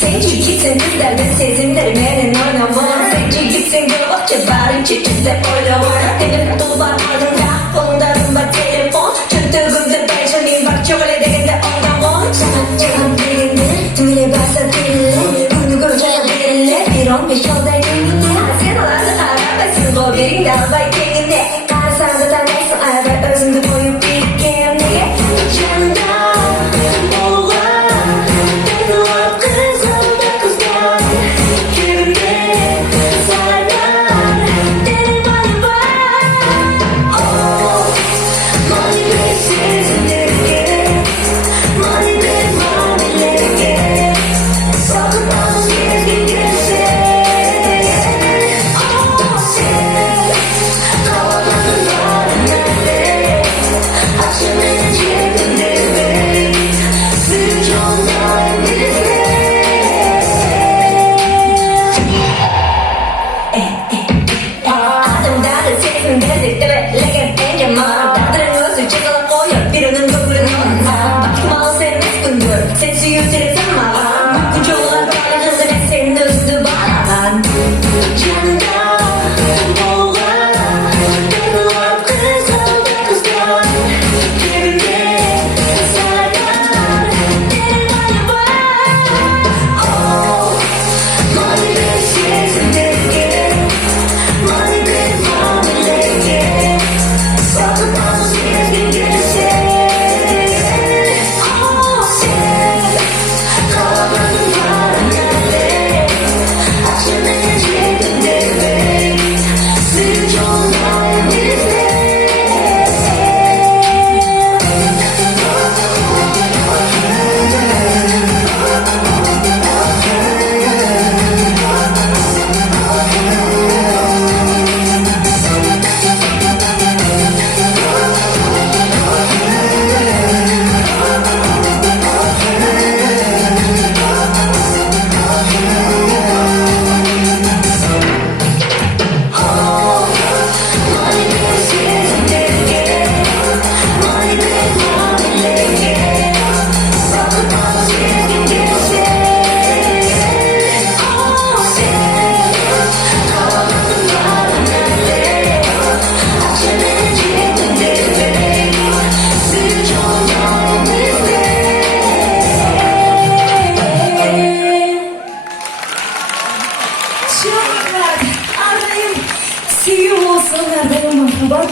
Senciksin bizlerden sezimlerim oynama. Senciksin gülüp çabarın çiçekse oynama. Benim duvar ardında onların bak telefon. Çöktüğümde ben şöyle bak şöyle deginde oynama. Canım birinde düğüne basa birinde. Bunu göreceğim birinde. Bir 15 yolda yeminle. Sen olanı aramasın o birinde albay kendine. Karsan da tanırsın arada özünde koyup bir kendine. Canımda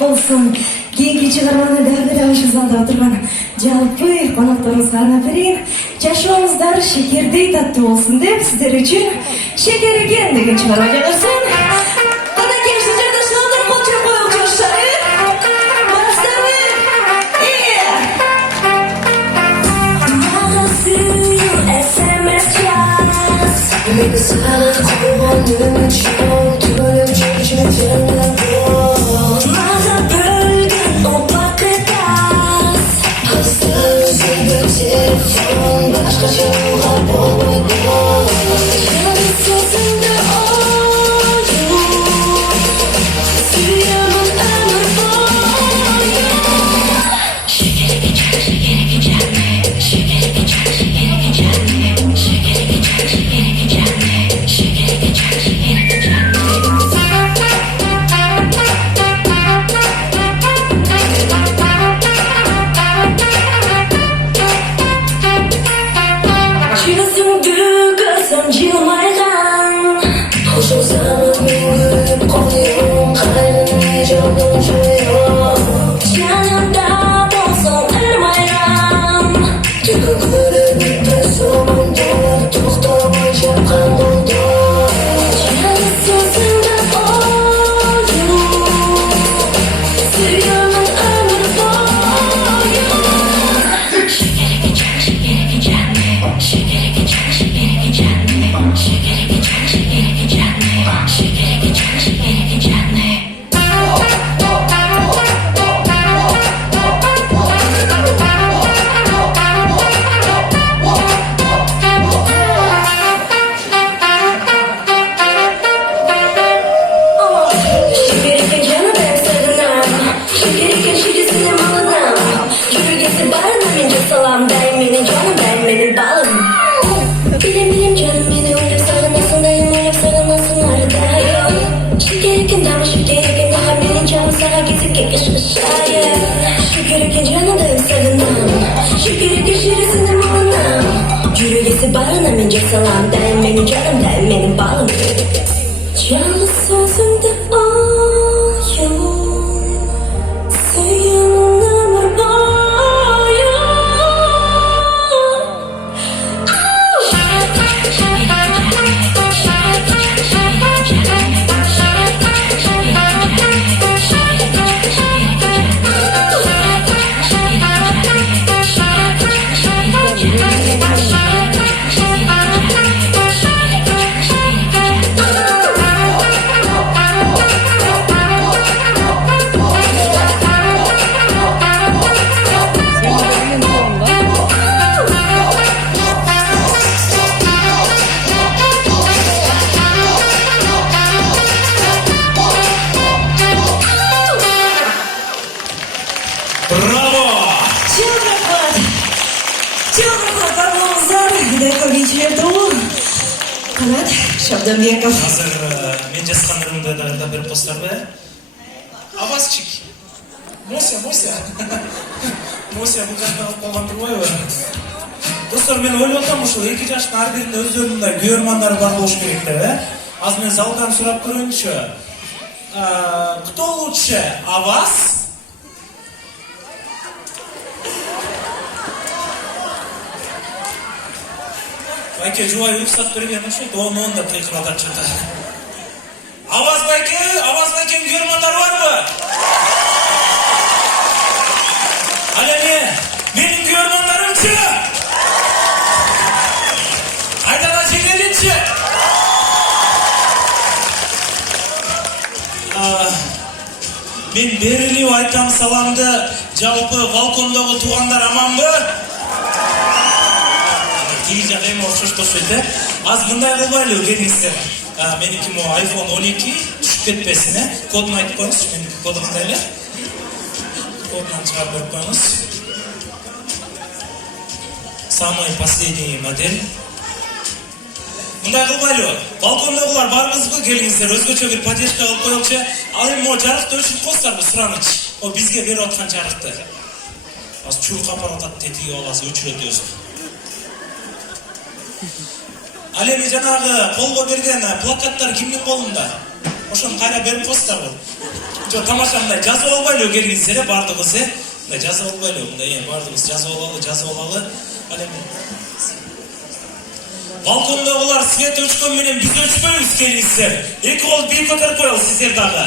olsun. Keyingi çıkarmаны дагы ушул залда отурган жалпы конокторубузга арнап жашооңуздар шекердей таттуу болсун деп сиздер үчүн шекерген деген чыгарма жазсын. Кадайкей жардашыңыздар мотив коюп жашар. Барасыздарбы? SMS yaz. Meni sana koyganım üçün төлөп жүрчүмүн. Telefon başka çağlar boyunca yanıt sözünde oyun Sürüyorsun ömür boyu Şekeri geçer mi? Şekeri geçer mi? Şekeri geçer mi? Şekeri geçer mi? Shake Bizi barına men çok salam deyim, benim canım deyim, benim balım. Yalnız sözümde ayım, söyleyin ömür boyu. Bravo! Çok rahat aramızdan gidelim geçiyor doğru. Kanat, şabdan bir yakam. Hazır men жазгандарымды да берип коесуздарбы? Авазчик. Мося. Мося бул жакта калып калган турбайбы? Достор, мен ойлоп атам ушул 2 жаштын ар биринин өздөрүнүн мындай көрөрмандары бар болуш керек деп, Азыр мен залдан сурап көрөйүнчү. Кто лучше, Аваз? Байке жубай рұқсат берген ошо, оны да тыйкып атат чыгды. Аваз байкенин көрөрмандары барбы? Ал эми менин көрөрмандарымчы? Айдана жеңелинчи? Мен берилип айтам саламды, жалпы балкондогу туугандар аманбы? Тиги жак эми окшоштошпойт, Аз мындай кылбайлы келиңиздер. Меники мо iPhone 12 түшүп кетпесин, Кодун айтып коюңуз, меники коду кандай эле? Кодунан чыгарып берип коюңуз. Самый последний модель. Мындай кылбайлы. Балкондогулар барбызбы, келиңиздер, өзгөчө бир поддержка кылып коелучу. Ал эми могу жарыкты өчүрүп коесуздарбы, сураныч. О бизге берип аткан жарыкты. Аз чуркап баратат, тетиги аласы өчүрөт өзү. Ал эми жанагы колго берген плакаттар кимдин колунда? Ошону кайра берип коесуздарбы? Жок, тамаша мындай жазып албайлы келиңиздер, бардыгыбыз, мындай жазып албайлы, мындай бардыгыбыз жазып алалы. Ал эми балкондогулар свет өчкөн менен биз өчпөйбүз, келиңиздер. Эки кол бийик көтөрүп коелу сиздер дагы.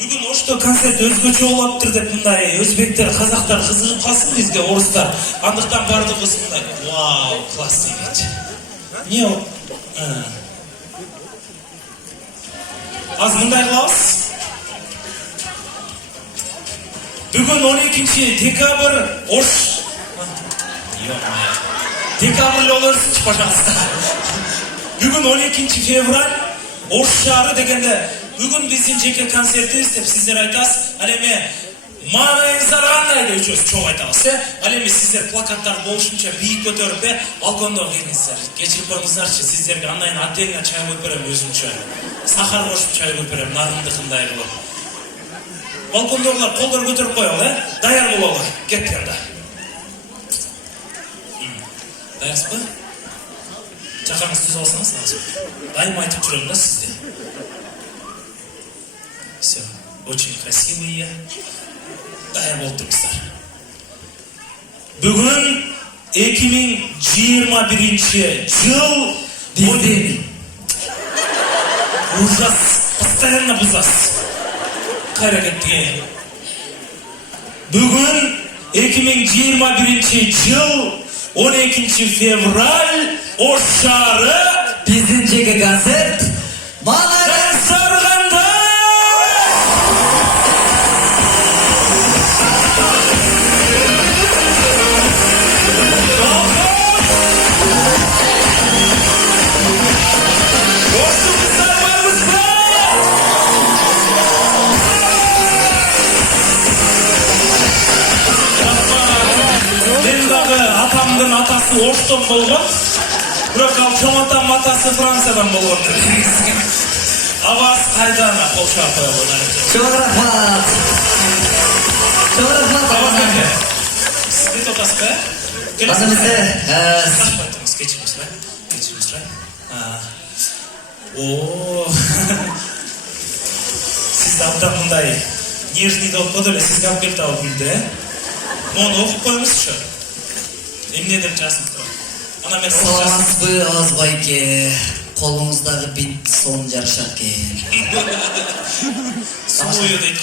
Бүгүн ошто концерт өзгөчө болуптур деп мындай өзбектер, казактар кызыгып калсын бизге, орустар. Андыктан бардыгыбыз мындай, вау, классный ведь. Не ол? Аз мындай кылабыз. Бүгүн 12 декабрь Ош. Декабрь болорсузчу, пожалуйста. Бүгүн 12 февраль Ош шаары дегенде бүгүн биздин жеке концертибиз деп сиздер айтасыз. Ал эми маанайыңыздар кандай деп өчөбүз чоң айтабыз. Ал эми сиздер плакаттар болушунча бийик көтөрүп, балкондо келиңиздер. Кечирип коюңуздарчы, сиздерге андан отдельно чай коюп берем өзүмчө. Сахар кошуп чай коюп берем, нарындыкындай кылып. Балкондогулар колдор көтөрүп коелу, даяр бололу. Кетти анда. Даярсызбы? Жакаңыз түзүп алсаңыз азыр. Дайым айтып жүрөм да сизде. Все, очень красивые. Даяр болуп турмуздар. Бүгүн 2021 жыл биздин. Ужас, постоянно бузасыз. Кайра кеттиге. Бүгүн 2021 жыл 12 февраль Ош шаары биздин жеке концерт Сарганда. Атамдын атасы Оштон болгон. Бирок ал чоң атам атасы Франциядан болгон. Аваз кайдан кол чаап коелу. Чоң рахмат. Сизди тотасызбы? Басымызды Кечиңиз, Çay. Oo. Siz de abdan bunday. Nежный da okudu öyle. Siz gap geldi abi bildi. Onu okup koymuş şu. Emine de çağırsın. Ana ben Саламатсызбы, Азбайке? Колуңуздагы бит сон жарышат экен. Суюу дейт.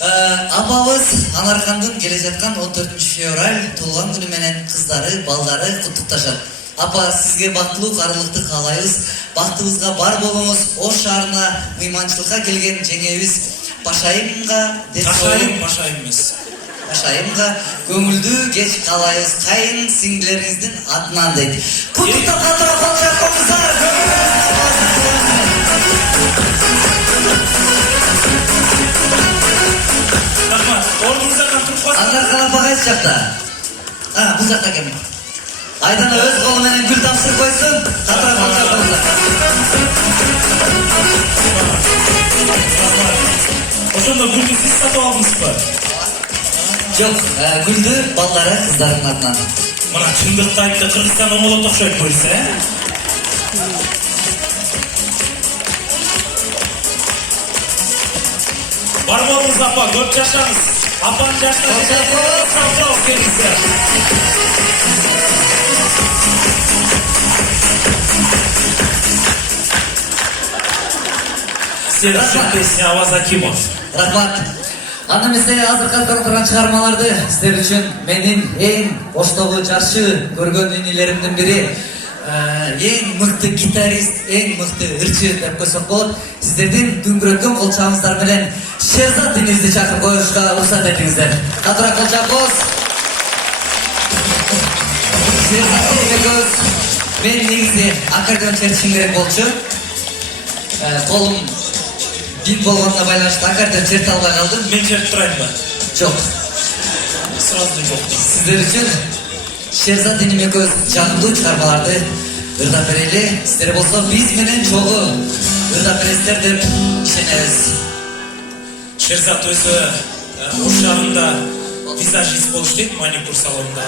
Апабыз Анаркандын келе жаткан 14 февраль туулган күнү менен кыздары, балдары куттукташат. Апа, сизге бактылуу карылыкты каалайбыз. Бактыбызга бар болуңуз. Ош шаарына мыйманчылыкка келген жеңебиз Пашайымга Пашайымга көңүлдүү кеч каалайбыз. Кайын сиңдилериңиздин атынан дейт. Куттуктап катыра колчакыңыздар. Рахмат. Ордуңуздан туруп калсын. Анаркан апа кайсы жакта? Бул жакта экен. Айдана өз колу менен гүл тапшырып койсун. Катыра колчакыңыздар. Ошондо гүлдү сиз сатып алдыңызбы? Жок, гүлдү балдары кыздардын атынан. Мына чындыкты айтты, Кыргызстан оңолот окшойт көрсө, Бар болуңуз апа, көп жашаңыз. Апанын жашына сау келиңиздер. Следующая песня Аваз Акимов. Рахмат. Аны эмесе азыр каткарып турган чыгармаларды сиздер үчүн менин эң оштогу жакшы көргөн инилеримдин бири, эң мыкты гитарист, эң мыкты ырчы деп койсок болот. Сиздердин дүңгүрөткөн колчагыңыздар менен Шерзат инибизди чакырып коюшка уруксат этиңиздер. Катыра колчагыбыз. Шерзат экөөбүз мен негизи аккордеон чертишим керек болчу. Колум бин болгонуна байланыштуу аккордеон черте албай калдым. Мен чертип турайынбы? Жок. Сразу жок. Сиздер үчүн Шерзат иним экөөбүз жагымдуу чыгармаларды ырдап берели. Сиздер болсо биз менен чогуу ырдап бересиздер деп ишенебиз. Шерзат өзү Ош шаарында визажист болуш дейт, маникюр салонунда.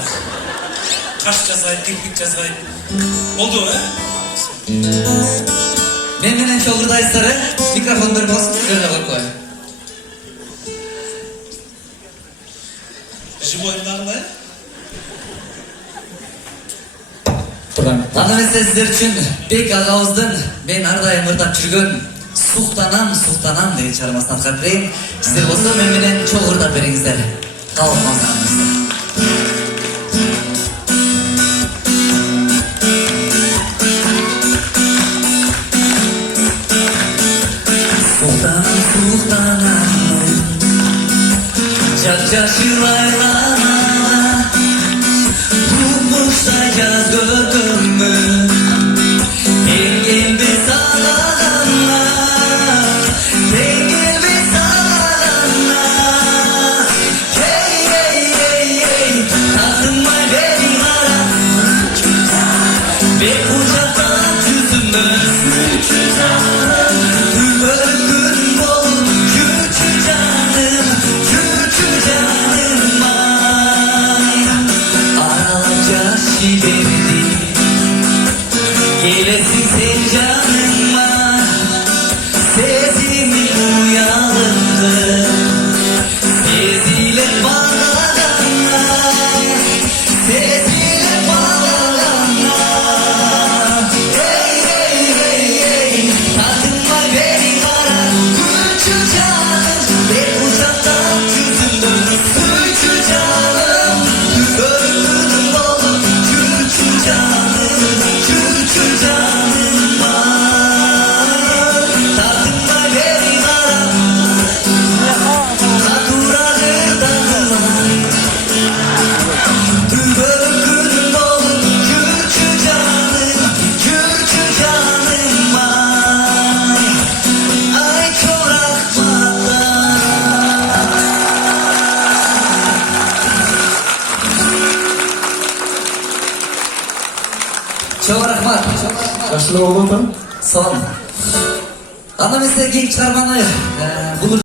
Каш жасайт, кирпик жасайт. Болду, Мен менен чогуу ырдайсыздар, Микрофон берип алсын, жөнүнө коюп коеюн. Живойдагы, Аны эмесе сиздер үчүн Бек агабыздын мен ар дайым ырдап жүргөн Суктанам, суктанам деген чыгармасын аткарып берейин. Сиздер болсо мен менен чогуу ырдап бериңиздер. Калыкмаңыздар. Суктанам, суктанам, жап-жашыл айлана, Мукмушта жаз көркөмү, тең келбес алалана, тең келбес алалана. Эй, тартынмай бери кара, бек кучактап жүзүмөн, түбөлүк күн болуп, жүрчү жаным ай. Аралап жаш жиберди, келесиң сен жаныма, сезимдин уялыгы, сезилет багалана, сезилет багалана. Эй, тартынмай бери кара, күнчү жаным, бек кучактап жүзүмдөн, сүйчү жаным, түбөлүк күнүм болуп, жүрчү жаным ай. Тартынмай бери кара, катуура ырдагыла, түбөлүк күнүм болуп, жүрчү жаным ай. Ай чоракмата. Чоң рахмат. Жакшылап болду. Сон. Аны эмесе кийинки чыгарманы бул